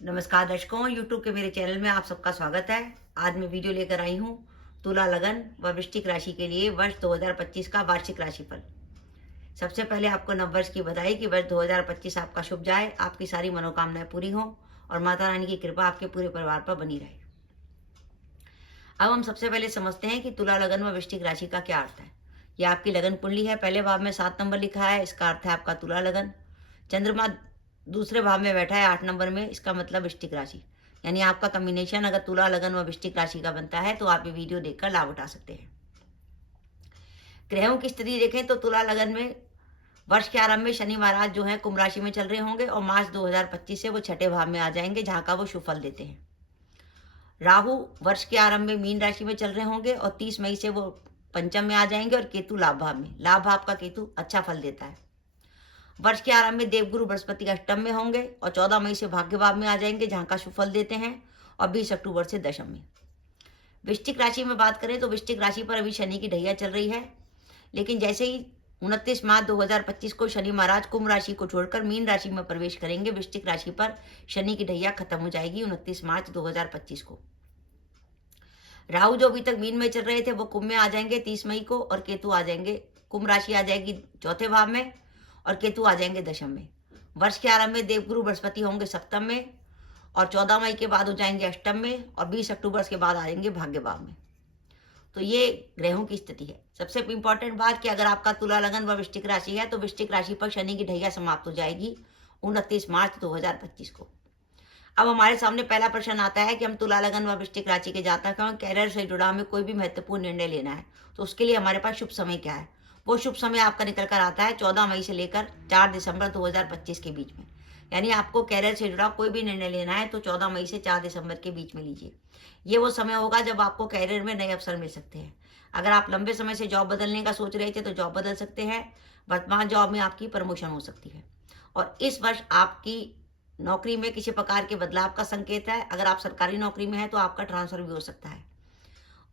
नमस्कार दर्शकों, यूट्यूब के मेरे चैनल में आप सबका स्वागत है। आज मैं वीडियो लेकर आई हूँ तुला लगन व वृश्चिक राशि के लिए वर्ष 2025 का वार्षिक राशिफल। सबसे पहले आपको नववर्ष की बधाई कि वर्ष 2025 आपका शुभ जाए, आपकी सारी मनोकामनाएं पूरी हों और माता रानी की कृपा आपके पूरे परिवार पर बनी रहे। अब हम सबसे पहले समझते हैं कि तुला लगन व वृश्चिक राशि का क्या अर्थ है। यह आपकी लगन कुंडली है। पहले भाव में 7 नंबर लिखा है, इसका अर्थ है आपका तुला लगन। चंद्रमा दूसरे भाव में बैठा है 8 नंबर में, इसका मतलब वृश्चिक राशि। यानी आपका कॉम्बिनेशन अगर तुला लगन व वृश्चिक राशि का बनता है तो आप ये वीडियो देखकर लाभ उठा सकते हैं। ग्रहों की स्थिति देखें तो तुला लगन में वर्ष के आरंभ में शनि महाराज जो है कुंभ राशि में चल रहे होंगे और मार्च 2025 से वो छठे भाव में आ जाएंगे, जहां का वो शुभ फल देते हैं। राहु वर्ष के आरंभ में मीन राशि में चल रहे होंगे और 30 मई से वो पंचम में आ जाएंगे और केतु लाभ भाव में। लाभ भाव का केतु अच्छा फल देता है। वर्ष के आरंभ में देवगुरु बृहस्पति अष्टम में होंगे और 14 मई से भाग्य भाव में आ जाएंगे, जहां का शुभ फल देते हैं, और 20 अक्टूबर से दशम में। वृश्चिक राशि में बात करें तो वृश्चिक राशि पर अभी शनि की ढैया चल रही है, लेकिन जैसे ही 29 मार्च 2025 को शनि महाराज कुंभ राशि को छोड़कर मीन राशि में प्रवेश करेंगे, वृश्चिक राशि पर शनि की ढैया खत्म हो जाएगी 29 मार्च 2025 को। राहु जो अभी तक मीन में चल रहे थे वो कुंभ में आ जाएंगे 30 मई को, और केतु आ जाएंगे, कुंभ राशि आ जाएगी चौथे भाव में और केतु आ जाएंगे दशम में। वर्ष के आरंभ में देवगुरु बृहस्पति होंगे सप्तम में और 14 मई के बाद हो जाएंगे अष्टम में और 20 अक्टूबर के बाद आ जाएंगे भाग्य भाव में। तो ये ग्रहों की स्थिति है। सबसे इंपॉर्टेंट बात कि अगर आपका तुला लगन व वृश्चिक राशि है तो वृश्चिक राशि पर शनि की ढैया समाप्त हो जाएगी 29 मार्च 2025 को। अब हमारे सामने पहला प्रश्न आता है कि हम तुला लगन व वृश्चिक राशि के जातक हैं और कैरियर से जुड़ा हमें कोई भी महत्वपूर्ण निर्णय लेना है, तो उसके लिए हमारे पास शुभ समय क्या है। वो शुभ समय आपका निकल कर आता है 14 मई से लेकर 4 दिसंबर 2025 के बीच में। यानी आपको कैरियर से जुड़ा कोई भी निर्णय लेना है तो 14 मई से 4 दिसंबर के बीच में लीजिए। ये वो समय होगा जब आपको कैरियर में नए अवसर मिल सकते हैं। अगर आप लंबे समय से जॉब बदलने का सोच रहे थे तो जॉब बदल सकते हैं। वर्तमान जॉब में आपकी प्रमोशन हो सकती है और इस वर्ष आपकी नौकरी में किसी प्रकार के बदलाव का संकेत है। अगर आप सरकारी नौकरी में हैं तो आपका ट्रांसफर भी हो सकता है।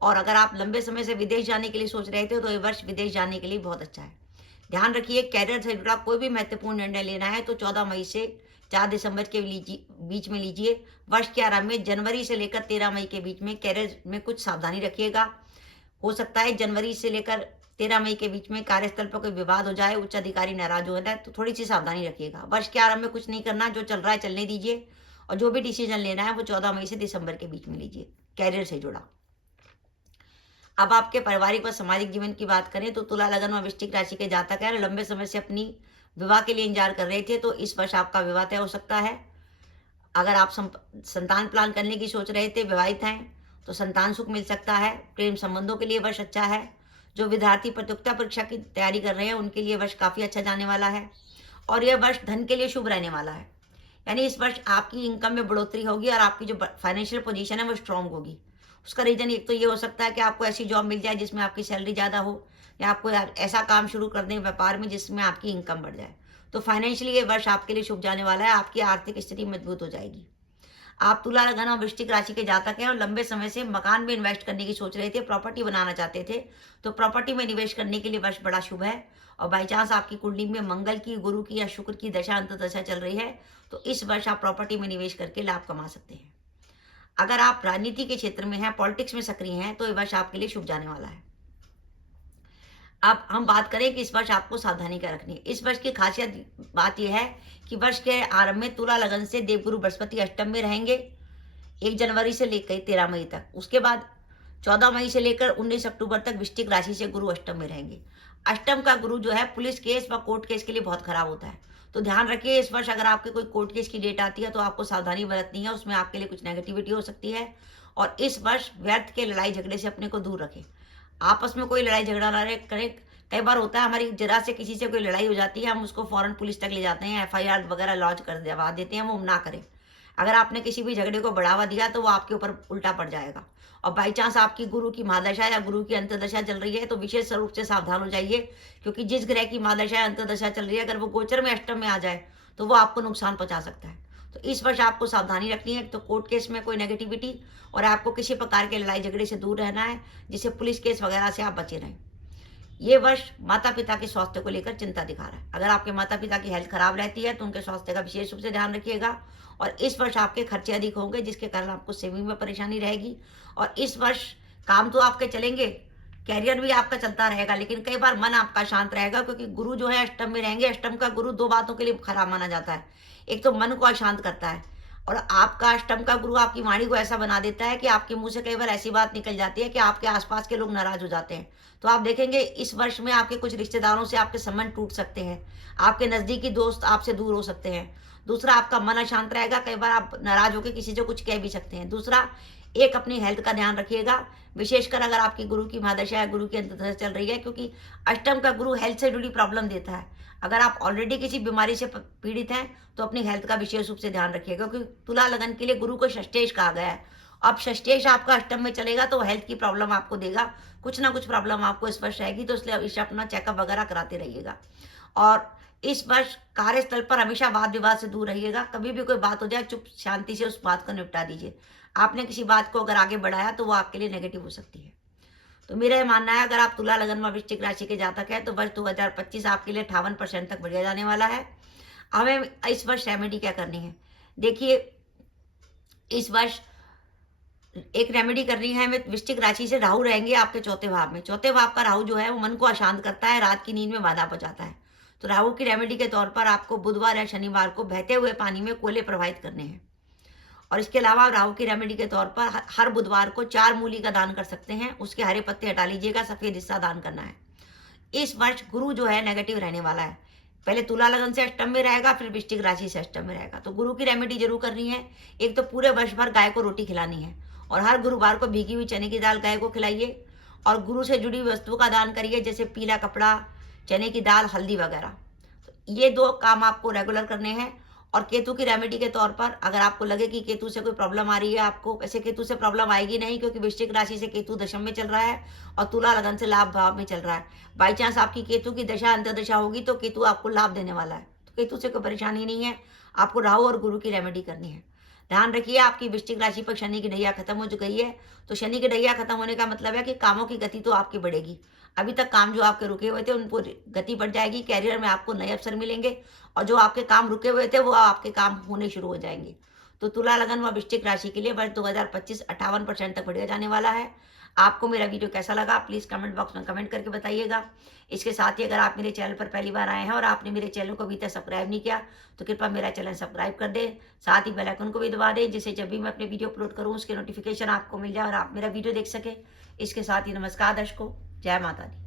और अगर आप लंबे समय से विदेश जाने के लिए सोच रहे थे तो ये वर्ष विदेश जाने के लिए बहुत अच्छा है। ध्यान रखिए, कैरियर से जुड़ा कोई भी महत्वपूर्ण निर्णय लेना है तो 14 मई से 4 दिसंबर के बीच में लीजिए। वर्ष के आरंभ में जनवरी से लेकर 13 मई के बीच में कैरियर में कुछ सावधानी रखिएगा। हो सकता है जनवरी से लेकर 13 मई के बीच में कार्यस्थल पर कोई विवाद हो जाए, उच्च अधिकारी नाराज हो जाए, तो थोड़ी सी सावधानी रखिएगा। वर्ष के आरंभ में कुछ नहीं करना, जो चल रहा है चलने दीजिए और जो भी डिसीजन लेना है वो 14 मई से दिसंबर के बीच में लीजिए कैरियर से जुड़ा। अब आपके पारिवारिक व सामाजिक जीवन की बात करें तो तुला लगन व वृश्चिक राशि के जातक है, लंबे समय से अपनी विवाह के लिए इंतजार कर रहे थे तो इस वर्ष आपका विवाह तय हो सकता है। अगर आप संतान प्लान करने की सोच रहे थे, विवाहित हैं, तो संतान सुख मिल सकता है। प्रेम संबंधों के लिए वर्ष अच्छा है। जो विद्यार्थी प्रतियोगिता परीक्षा की तैयारी कर रहे हैं उनके लिए वर्ष काफ़ी अच्छा जाने वाला है और यह वर्ष धन के लिए शुभ रहने वाला है। यानी इस वर्ष आपकी इनकम में बढ़ोतरी होगी और आपकी जो फाइनेंशियल पोजीशन है वो स्ट्रांग होगी। उसका रीज़न एक तो ये हो सकता है कि आपको ऐसी जॉब मिल जाए जिसमें आपकी सैलरी ज़्यादा हो, या आपको ऐसा काम शुरू कर दें व्यापार में जिसमें आपकी इनकम बढ़ जाए। तो फाइनेंशियली ये वर्ष आपके लिए शुभ जाने वाला है। आपकी आर्थिक स्थिति मजबूत हो जाएगी। आप तुला लगन और वृश्चिक राशि के जातक हैं और लंबे समय से मकान में इन्वेस्ट करने की सोच रहे थे, प्रॉपर्टी बनाना चाहते थे, तो प्रॉपर्टी में निवेश करने के लिए वर्ष बड़ा शुभ है। और बाई चांस आपकी कुंडली में मंगल की, गुरु की या शुक्र की दशा अंतर्दशा चल रही है तो इस वर्ष आप प्रॉपर्टी में निवेश करके लाभ कमा सकते हैं। अगर आप राजनीति के क्षेत्र में हैं, पॉलिटिक्स में सक्रिय हैं, तो ये वर्ष आपके लिए शुभ जाने वाला है। अब हम बात करें कि इस वर्ष आपको सावधानी क्या रखनी है। इस वर्ष की खासियत बात यह है कि वर्ष के आरंभ में तुला लगन से देवगुरु बृहस्पति अष्टम में रहेंगे 1 जनवरी से लेकर 13 मई तक। उसके बाद 14 मई से लेकर 19 अक्टूबर तक वृश्चिक राशि से गुरु अष्टम में रहेंगे। अष्टम का गुरु जो है पुलिस केस व कोर्ट केस के लिए बहुत खराब होता है। तो ध्यान रखिए, इस वर्ष अगर आपके कोई कोर्ट केस की डेट आती है तो आपको सावधानी बरतनी है, उसमें आपके लिए कुछ नेगेटिविटी हो सकती है। और इस वर्ष व्यर्थ के लड़ाई झगड़े से अपने को दूर रखें। आपस में कोई लड़ाई झगड़ा ना करें। कई बार होता है हमारी जरा से किसी से कोई लड़ाई हो जाती है, हम उसको फौरन पुलिस तक ले जाते हैं, एफआईआर वगैरह लॉन्च कर दवा देते हैं। वो ना करें। अगर आपने किसी भी झगड़े को बढ़ावा दिया तो वो आपके ऊपर उल्टा पड़ जाएगा। और बाई चांस आपकी गुरु की महादशा या गुरु की अंतर्दशा चल रही है तो विशेष रूप से सावधान हो जाइए, क्योंकि जिस ग्रह की महादशा या अंतर्दशा चल रही है अगर वो गोचर में अष्टम में आ जाए तो वो आपको नुकसान पहुंचा सकता है। तो इस वर्ष आपको सावधानी रखनी है। तो कोर्ट केस में कोई नेगेटिविटी और आपको किसी प्रकार के लड़ाई झगड़े से दूर रहना है, जिससे पुलिस केस वगैरह से आप बचे रहें। ये वर्ष माता पिता के स्वास्थ्य को लेकर चिंता दिखा रहा है। अगर आपके माता पिता की हेल्थ खराब रहती है तो उनके स्वास्थ्य का विशेष रूप से ध्यान रखिएगा। और इस वर्ष आपके खर्चे अधिक होंगे, जिसके कारण आपको सेविंग में परेशानी रहेगी। और इस वर्ष काम तो आपके चलेंगे, कैरियर भी आपका चलता रहेगा, लेकिन कई बार मन आपका शांत रहेगा, क्योंकि गुरु जो है अष्टम में रहेंगे। अष्टम का गुरु दो बातों के लिए खराब माना जाता है। एक तो मन को अशांत करता है, और आपका अष्टम का गुरु आपकी वाणी को ऐसा बना देता है कि आपके मुंह से कई बार ऐसी बात निकल जाती है कि आपके आसपास के लोग नाराज हो जाते हैं। तो आप देखेंगे इस वर्ष में आपके कुछ रिश्तेदारों से आपके संबंध टूट सकते हैं, आपके नजदीकी दोस्त आपसे दूर हो सकते हैं। दूसरा, आपका मन अशांत रहेगा, कई बार आप नाराज होकर किसी से कुछ कह भी सकते हैं। दूसरा, एक अपनी हेल्थ का ध्यान रखिएगा, विशेषकर अगर आपकी गुरु की महादशा या गुरु की अंतर्दशा चल रही है, क्योंकि अष्टम का गुरु हेल्थ से जुड़ी प्रॉब्लम देता है। अगर आप ऑलरेडी किसी बीमारी से पीड़ित हैं तो अपनी हेल्थ का विशेष रूप से ध्यान रखिएगा, क्योंकि तुला लगन के लिए गुरु को षष्ठेश कहा गया है। अब षष्ठेश आपका अष्टम में चलेगा तो हेल्थ की प्रॉब्लम आपको देगा, कुछ ना कुछ प्रॉब्लम आपको इस वर्ष रहेगी। तो इसलिए इसे अपना चेकअप वगैरह कराते रहिएगा। और इस वर्ष कार्यस्थल पर हमेशा वाद विवाद से दूर रहिएगा। कभी भी कोई बात हो जाए, चुप शांति से उस बात को निपटा दीजिए। आपने किसी बात को अगर आगे बढ़ाया तो वो आपके लिए नेगेटिव हो सकती है। तो मेरा ये मानना है, अगर आप तुला लगन व वृश्चिक राशि के जातक हैं तो वर्ष 2025 आपके लिए 58% तक बढ़िया जाने वाला है। हमें इस वर्ष रेमेडी क्या करनी है? देखिए, इस वर्ष एक रेमेडी करनी है हमें। वृश्चिक राशि से राहु रहेंगे आपके चौथे भाव में। चौथे भाव का राहु जो है वो मन को अशांत करता है, रात की नींद में बाधा पहुंचाता है। तो राहु की रेमेडी के तौर पर आपको बुधवार या शनिवार को बहते हुए पानी में कोयले प्रवाहित करने हैं। और इसके अलावा राहु की रेमेडी के तौर पर हर बुधवार को 4 मूली का दान कर सकते हैं। उसके हरे पत्ते हटा लीजिएगा, सफेद हिस्सा दान करना है। इस वर्ष गुरु जो है नेगेटिव रहने वाला है। पहले तुला लगन से अष्टम में रहेगा, फिर वृश्चिक राशि से अष्टम में रहेगा। तो गुरु की रेमेडी जरूर करनी है। एक तो पूरे वर्ष भर गाय को रोटी खिलानी है, और हर गुरुवार को भीगी हुई चने की दाल गाय को खिलाइए। और गुरु से जुड़ी वस्तु का दान करिए, जैसे पीला कपड़ा, चने की दाल, हल्दी वगैरह। तो ये 2 काम आपको रेगुलर करने हैं। और केतु की रेमेडी के तौर पर, अगर आपको लगे कि केतु से कोई प्रॉब्लम आ रही है आपको, वैसे केतु से प्रॉब्लम आएगी नहीं, क्योंकि वृश्चिक राशि से केतु दशम में चल रहा है और तुला लगन से लाभ भाव में चल रहा है। बाई चांस आपकी केतु की दशा अंतर्दशा होगी तो केतु आपको लाभ देने वाला है। तो केतु से कोई परेशानी नहीं है। आपको राहु और गुरु की रेमेडी करनी है। ध्यान रखिए, आपकी वृश्चिक राशि पर शनि की ढैया खत्म हो गई है। तो शनि की ढैया खत्म होने का मतलब है कि कामों की गति तो आपकी बढ़ेगी। अभी तक काम जो आपके रुके हुए थे उनको गति बढ़ जाएगी। कैरियर में आपको नए अवसर मिलेंगे, और जो आपके काम रुके हुए थे वो आपके काम होने शुरू हो जाएंगे। तो तुला लगन व वृश्चिक राशि के लिए वर्ष 2025 58% तक बढ़िया जाने वाला है। आपको मेरा वीडियो कैसा लगा प्लीज़ कमेंट बॉक्स में कमेंट करके बताइएगा। इसके साथ ही अगर आप मेरे चैनल पर पहली बार आए हैं और आपने मेरे चैनल को अभी तक सब्सक्राइब नहीं किया तो कृपया मेरा चैनल सब्सक्राइब कर दें। साथ ही बेल आइकन को भी दबा दें, जिससे जब भी मैं अपने वीडियो अपलोड करूँ उसके नोटिफिकेशन आपको मिल जाए और आप मेरा वीडियो देख सकें। इसके साथ ही नमस्कार दर्शकों, जय माता दी।